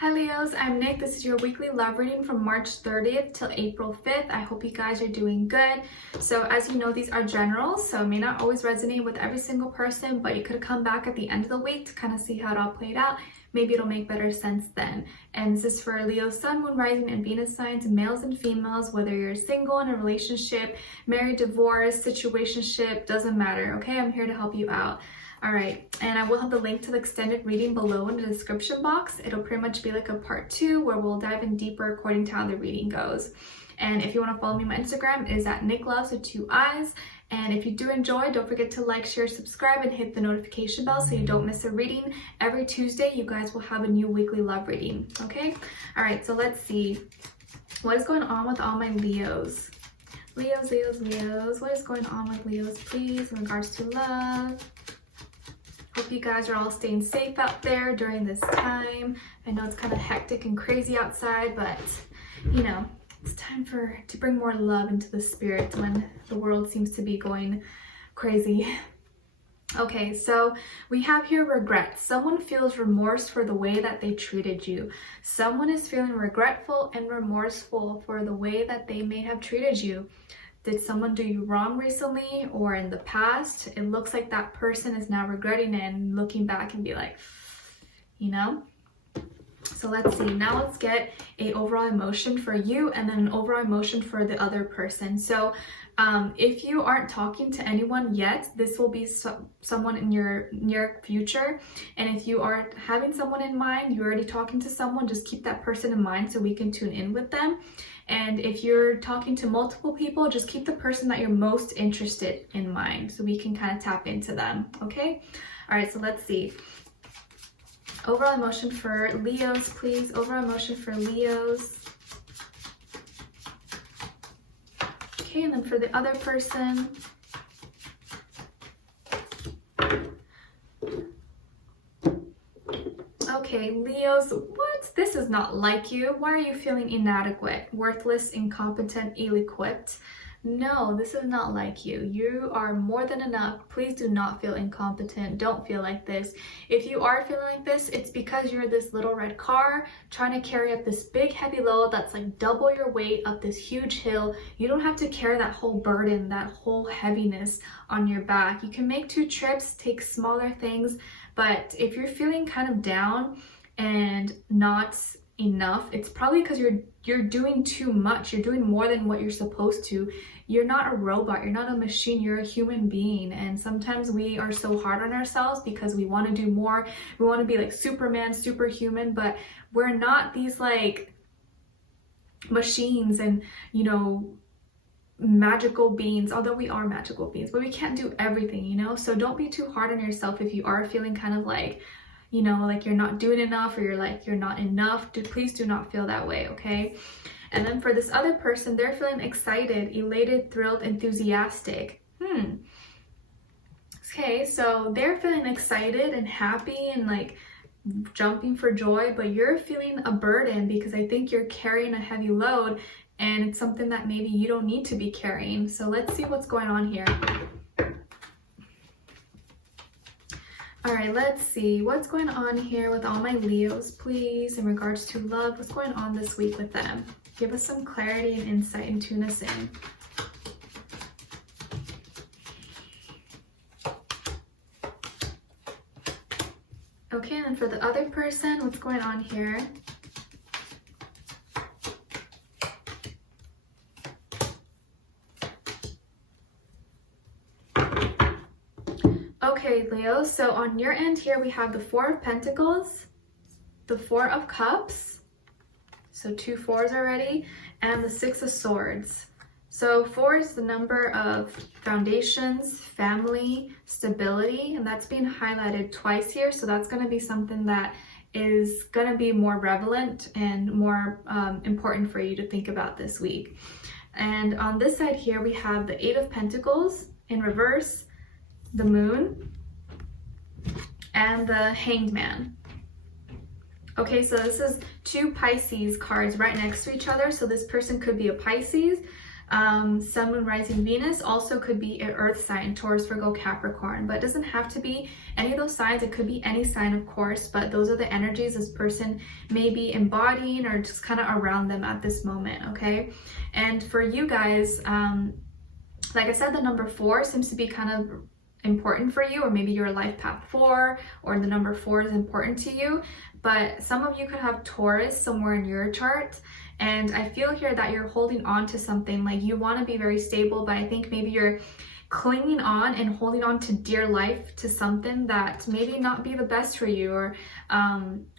Hi Leos, I'm Nick. This is your weekly love reading from March 30th till April 5th. I hope you guys are doing good. So as you know, these are generals, so it may not always resonate with every single person, but you could come back at the end of the week to kind of see how it all played out. Maybe it'll make better sense then. And this is for Leo, Sun, Moon, Rising, and Venus signs, males and females, whether you're single, in a relationship, married, divorced, situationship, doesn't matter, okay? I'm here to help you out. All right, and I will have the link to the extended reading below in the description box. It'll pretty much be like a part 2 where we'll dive in deeper according to how the reading goes. And if you want to follow me, my Instagram is at Nicloves with 2 eyes. And if you do enjoy, don't forget to like, share, subscribe, and hit the notification bell so you don't miss a reading. Every Tuesday, you guys will have a new weekly love reading, okay? All right, so let's see. What is going on with all my Leos? Leos, what is going on with Leos, please, in regards to love? Hope you guys are all staying safe out there during this time. I know it's kind of hectic and crazy outside, but you know, it's time to bring more love into the spirit when the world seems to be going crazy. Okay, so we have here regret. Someone feels remorse for the way that they treated you. Someone is feeling regretful and remorseful for the way that they may have treated you. Did someone do you wrong recently or in the past? It looks like that person is now regretting it and looking back and be like, you know? So let's see. Now let's get an overall emotion for you and then an overall emotion for the other person. So if you aren't talking to anyone yet, this will be someone in your near future. And if you are having someone in mind, you're already talking to someone, just keep that person in mind so we can tune in with them. And if you're talking to multiple people, just keep the person that you're most interested in mind so we can kind of tap into them, okay? All right, so let's see. Overall emotion for Leos, please. Overall emotion for Leos. Okay, and then for the other person. Okay, Leos, what? This is not like you. Why are you feeling inadequate, worthless, incompetent, ill-equipped? No, this is not like you. You are more than enough. Please do not feel incompetent. Don't feel like this. If you are feeling like this, it's because you're this little red car trying to carry up this big heavy load that's like double your weight up this huge hill. You don't have to carry that whole burden, that whole heaviness on your back. You can make 2 trips, take smaller things, but if you're feeling kind of down and not enough, it's probably because you're doing too much. You're doing more than what you're supposed to. You're not a robot, you're not a machine, you're a human being. And sometimes we are so hard on ourselves because we want to do more. We want to be like Superman, superhuman, but we're not these like machines and, you know, magical beings, although we are magical beings, but we can't do everything, you know? So don't be too hard on yourself if you are feeling kind of like, you know, like you're not doing enough or you're not enough. Please do not feel that way, okay? And then for this other person, they're feeling excited, elated, thrilled, enthusiastic. Okay, so they're feeling excited and happy and like jumping for joy, but you're feeling a burden because I think you're carrying a heavy load and it's something that maybe you don't need to be carrying. So let's see what's going on here. All right, let's see what's going on here with all my Leos, please, in regards to love. What's going on this week with them? Give us some clarity and insight and tune us in. Okay, and then for the other person, what's going on here? Okay, Leo, so on your end here, we have the 4 of Pentacles, the 4 of Cups, so 2 4s already, and the 6 of Swords. So 4 is the number of foundations, family, stability, and that's being highlighted twice here, so that's going to be something that is going to be more relevant and more important for you to think about this week. And on this side here, we have the 8 of Pentacles in reverse, the Moon, and the Hanged Man. Okay, so this is 2 Pisces cards right next to each other. So this person could be a Pisces. Sun, Moon, Rising, Venus also could be an earth sign, Taurus, Virgo, Capricorn, but it doesn't have to be any of those signs. It could be any sign, of course, but those are the energies this person may be embodying or just kind of around them at this moment, okay? And for you guys, like I said, the number 4 seems to be kind of important for you, or maybe your life path 4, or the number 4 is important to you. But some of you could have Taurus somewhere in your chart, and I feel here that you're holding on to something. Like, you want to be very stable, but I think maybe you're clinging on and holding on to dear life to something that maybe not be the best for you, or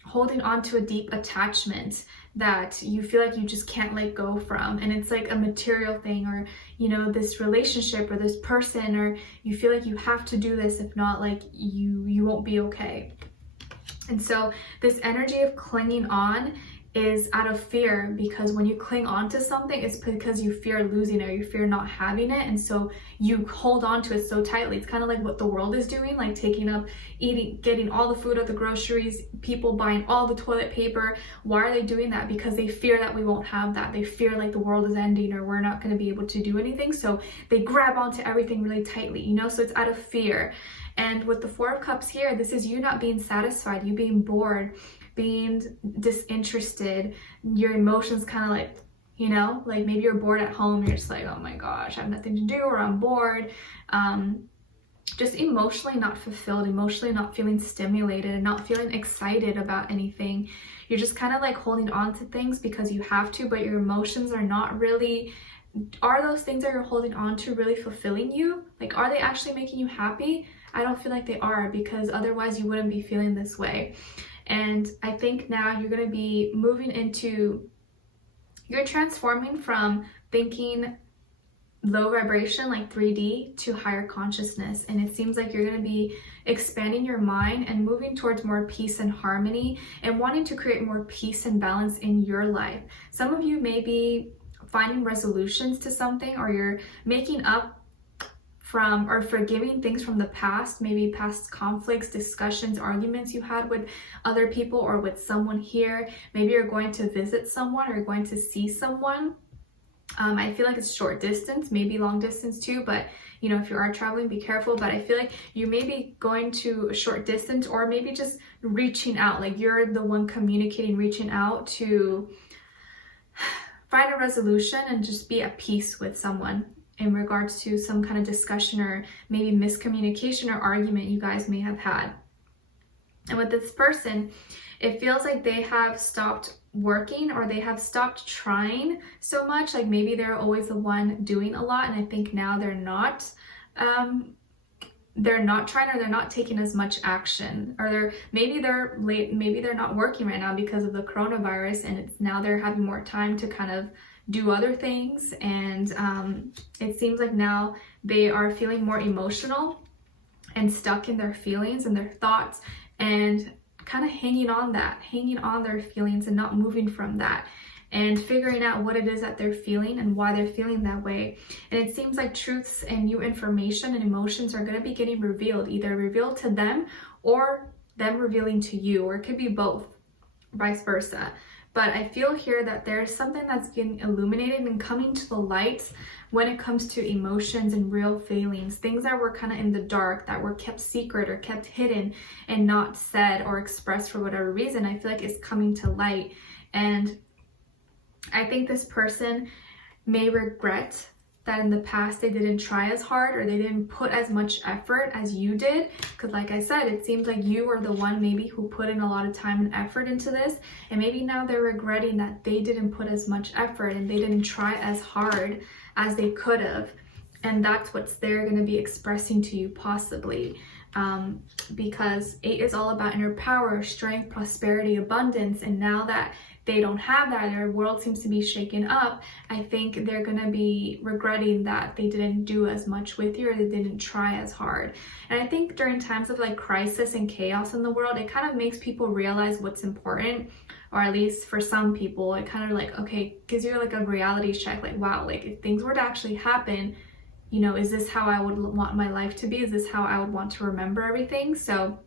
holding on to a deep attachment that you feel like you just can't let go from. And it's like a material thing, or, you know, this relationship or this person, or you feel like you have to do this, if not, like you won't be okay. And so this energy of clinging on is out of fear, because when you cling on to something, it's because you fear losing it, or you fear not having it, and so you hold on to it so tightly. It's kind of like what the world is doing, like taking up, eating, getting all the food at the groceries, people buying all the toilet paper. Why are they doing that? Because they fear that we won't have that. They fear like the world is ending, or we're not going to be able to do anything, so they grab onto everything really tightly, you know? So it's out of fear. And with the 4 of Cups here, this is you not being satisfied, you being bored, being disinterested, your emotions kind of like, you know, like maybe you're bored at home, you're just like, oh my gosh, I have nothing to do, or I'm bored. Just emotionally not fulfilled, emotionally not feeling stimulated, and not feeling excited about anything. You're just kind of like holding on to things because you have to, but your emotions are not really, are those things that you're holding on to really fulfilling you? Like, are they actually making you happy? I don't feel like they are, because otherwise you wouldn't be feeling this way. And I think now you're going to be moving into, you're transforming from thinking low vibration, like 3D, to higher consciousness. And it seems like you're going to be expanding your mind and moving towards more peace and harmony, and wanting to create more peace and balance in your life. Some of you may be finding resolutions to something, or you're making up from or forgiving things from the past, maybe past conflicts, discussions, arguments you had with other people or with someone here. Maybe you're going to visit someone, or you're going to see someone. I feel like it's short distance, maybe long distance too, but you know, if you are traveling, be careful. But I feel like you may be going to a short distance, or maybe just reaching out, like you're the one communicating, reaching out to find a resolution and just be at peace with someone in regards to some kind of discussion, or maybe miscommunication or argument you guys may have had. And with this person, it feels like they have stopped working, or they have stopped trying so much. Like maybe they're always the one doing a lot, and I think now they're not trying, or they're not taking as much action, or maybe they're late, maybe they're not working right now because of the coronavirus, and it's now they're having more time to kind of do other things. And it seems like now they are feeling more emotional and stuck in their feelings and their thoughts, and kind of hanging on their feelings and not moving from that, and figuring out what it is that they're feeling and why they're feeling that way. And it seems like truths and new information and emotions are going to be getting revealed, either revealed to them or them revealing to you, or it could be both, vice versa. But I feel here that there's something that's getting illuminated and coming to the light when it comes to emotions and real feelings, things that were kind of in the dark, that were kept secret or kept hidden and not said or expressed for whatever reason. I feel like it's coming to light. And I think this person may regret that in the past they didn't try as hard, or they didn't put as much effort as you did, because like I said, it seems like you were the one maybe who put in a lot of time and effort into this, and maybe now they're regretting that they didn't put as much effort and they didn't try as hard as they could have. And that's what they're going to be expressing to you, possibly, because 8 is all about inner power, strength, prosperity, abundance. And now that they don't have that, their world seems to be shaken up, I think they're going to be regretting that they didn't do as much with you, or they didn't try as hard. And I think during times of like crisis and chaos in the world, it kind of makes people realize what's important, or at least for some people, it kind of like, okay, gives you like a reality check, like, wow, like if things were to actually happen, you know, is this how I would want my life to be? Is this how I would want to remember everything? So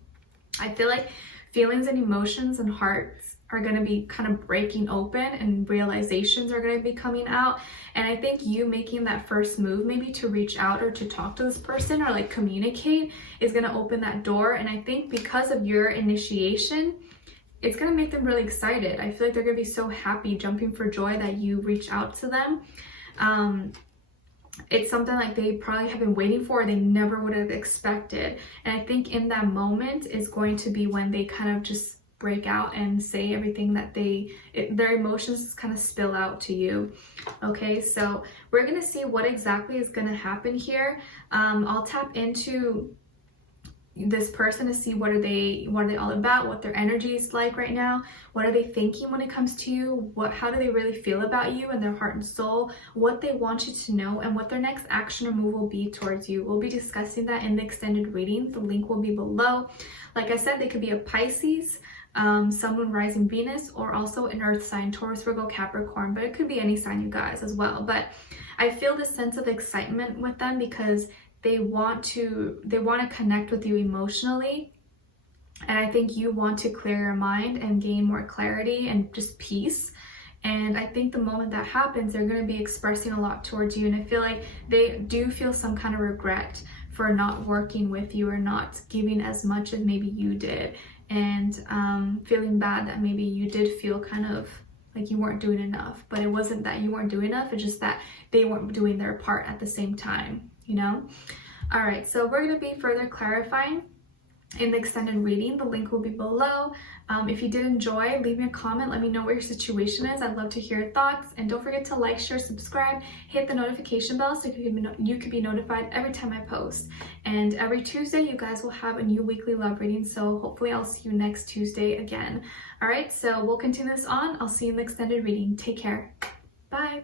I feel like feelings and emotions and hearts are going to be kind of breaking open and realizations are going to be coming out. And I think you making that first move maybe to reach out or to talk to this person or like communicate is going to open that door. And I think because of your initiation, it's going to make them really excited. I feel like they're going to be so happy, jumping for joy that you reach out to them. It's something like they probably have been waiting for, they never would have expected. And I think in that moment is going to be when they kind of just break out and say everything that their emotions just kind of spill out to you. Okay, so we're going to see what exactly is going to happen here. I'll tap into this person to see what are they all about, what their energy is like right now, what are they thinking when it comes to you, how do they really feel about you and their heart and soul, what they want you to know, and what their next action or move will be towards you. We'll be discussing that in the extended reading. The link will be below. Like I said, they could be a Pisces, Sun, Moon, Rising, Venus, or also an earth sign, Taurus, Virgo, Capricorn, but it could be any sign, you guys, as well. But I feel this sense of excitement with them because they want to connect with you emotionally, and I think you want to clear your mind and gain more clarity and just peace. And I think the moment that happens, they're going to be expressing a lot towards you, and I feel like they do feel some kind of regret for not working with you or not giving as much as maybe you did, and feeling bad that maybe you did feel kind of like you weren't doing enough. But it wasn't that you weren't doing enough, it's just that they weren't doing their part at the same time, you know? All right, so we're going to be further clarifying in the extended reading. The link will be below. If you did enjoy, leave me a comment. Let me know what your situation is. I'd love to hear your thoughts. And don't forget to like, share, subscribe, hit the notification bell so you can be notified every time I post. And every Tuesday, you guys will have a new weekly love reading. So hopefully I'll see you next Tuesday again. All right, so we'll continue this on. I'll see you in the extended reading. Take care. Bye.